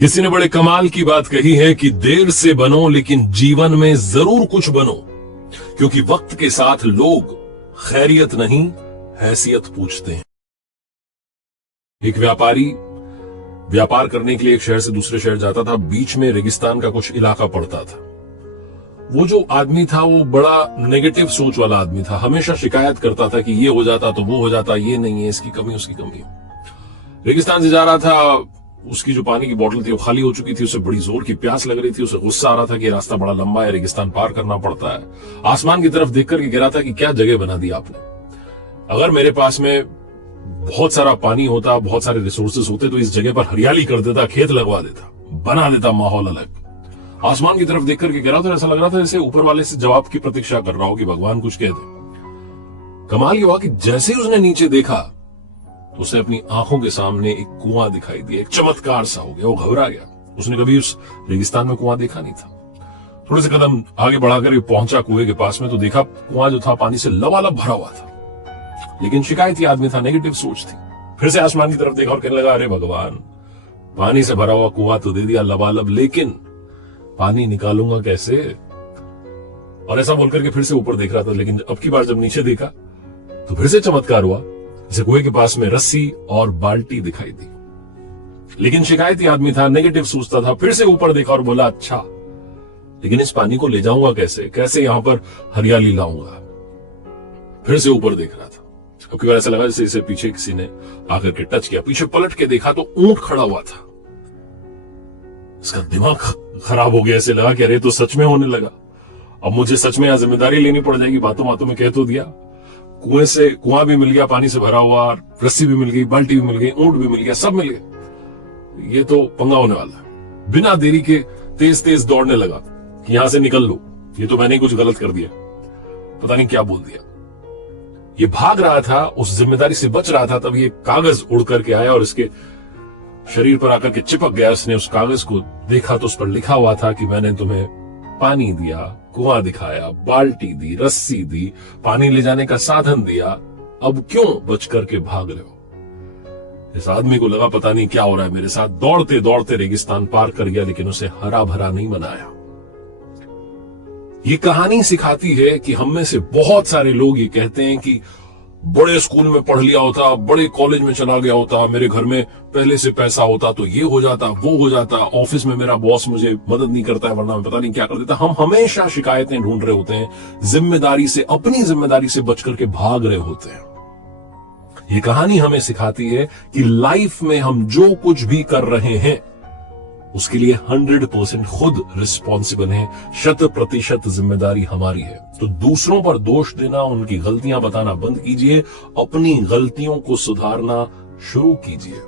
किसी ने बड़े कमाल की बात कही है कि देर से बनो लेकिन जीवन में जरूर कुछ बनो, क्योंकि वक्त के साथ लोग खैरियत नहीं हैसियत पूछते हैं। एक व्यापारी व्यापार करने के लिए एक शहर से दूसरे शहर जाता था। बीच में रेगिस्तान का कुछ इलाका पड़ता था। वो जो आदमी था वो बड़ा नेगेटिव सोच वाला आदमी था। हमेशा शिकायत करता था कि ये हो जाता तो वो हो जाता, ये नहीं है, इसकी कमी उसकी कमी। रेगिस्तान से जा रहा था, उसकी जो पानी की बोतल थी वो खाली हो चुकी थी। उसे बड़ी जोर की प्यास लग रही थी। उसे गुस्सा आ रहा था कि रास्ता बड़ा लंबा है, रेगिस्तान पार करना पड़ता है। आसमान की तरफ देख करके गिरा था कि क्या जगह बना दी आपने। अगर मेरे पास में बहुत सारा पानी होता, बहुत सारे रिसोर्सेस होते तो इस जगह पर हरियाली कर देता, खेत लगवा देता, बना देता माहौल अलग। आसमान की तरफ देख करके गिरा तो ऐसा लग रहा था जैसे ऊपर वाले से जवाब की प्रतीक्षा कर रहा हो कि भगवान कुछ कह दे। कमाल ये हुआ कि जैसे ही उसने नीचे देखा तो उसे अपनी आंखों के सामने एक कुआं दिखाई दिया। एक चमत्कार सा हो गया, वो घबरा गया। उसने कभी उस रेगिस्तान में कुआं देखा नहीं था। थोड़े से कदम आगे बढ़ाकर पहुंचा कुएं के पास में तो देखा कुआं जो था पानी से लबालब भरा हुआ था। लेकिन शिकायती आदमी था, नेगेटिव सोच थी। फिर से आसमान की तरफ देखा और कहने लगा, अरे भगवान, पानी से भरा हुआ कुआं तो दे दिया लबालब, लेकिन पानी निकालूंगा कैसे? और ऐसा बोलकर के फिर से ऊपर देख रहा था। लेकिन अब की बार जब नीचे देखा तो फिर से चमत्कार हुआ। इसे कुएं के पास में रस्सी और बाल्टी दिखाई दी। लेकिन शिकायती आदमी था, नेगेटिव सोचता था। फिर से ऊपर देखा और बोला, अच्छा, लेकिन इस पानी को ले जाऊंगा कैसे? कैसे यहां पर हरियाली लाऊंगा? फिर से ऊपर देख रहा था। अब की बार ऐसा लगा जैसे इसे पीछे किसी ने आकर के टच किया। पीछे पलट के देखा तो ऊंट खड़ा हुआ था। इसका दिमाग खराब हो गया। ऐसे लगा कि अरे तो सच में होने लगा। अब मुझे सच में यहां जिम्मेदारी लेनी पड़ जाएगी। बातों बातों में कह तो दिया। कुएं से कुआं भी मिल गया, पानी से भरा हुआ, रस्सी भी मिल गई, बाल्टी भी मिल गई, ऊंट भी मिल गया, सब मिल गया। ये तो पंगा होने वाला है। बिना देरी के तेज तेज दौड़ने लगा कि यहां से निकल लो, ये तो मैंने कुछ गलत कर दिया, पता नहीं क्या बोल दिया। ये भाग रहा था, उस जिम्मेदारी से बच रहा था। तब ये कागज उड़ करके आया और इसके शरीर पर आकर के चिपक गया। उसने उस कागज को देखा तो उस पर लिखा हुआ था कि मैंने तुम्हें पानी दिया, कुआं दिखाया, बाल्टी दी, रस्सी दी, पानी ले जाने का साधन दिया, अब क्यों बच करके भाग रहे हो? इस आदमी को लगा पता नहीं क्या हो रहा है मेरे साथ। दौड़ते दौड़ते रेगिस्तान पार कर गया, लेकिन उसे हरा भरा नहीं बनाया। ये कहानी सिखाती है कि हम में से बहुत सारे लोग ये कहते हैं कि बड़े स्कूल में पढ़ लिया होता, बड़े कॉलेज में चला गया होता, मेरे घर में पहले से पैसा होता तो ये हो जाता, वो हो जाता, ऑफिस में मेरा बॉस मुझे मदद नहीं करता है वरना मैं पता नहीं क्या कर देता। हम हमेशा शिकायतें ढूंढ रहे होते हैं, जिम्मेदारी से, अपनी जिम्मेदारी से बच करके भाग रहे होते हैं। ये कहानी हमें सिखाती है कि लाइफ में हम जो कुछ भी कर रहे हैं उसके लिए 100% खुद रिस्पॉन्सिबल है। 100% जिम्मेदारी हमारी है। तो दूसरों पर दोष देना, उनकी गलतियां बताना बंद कीजिए, अपनी गलतियों को सुधारना शुरू कीजिए।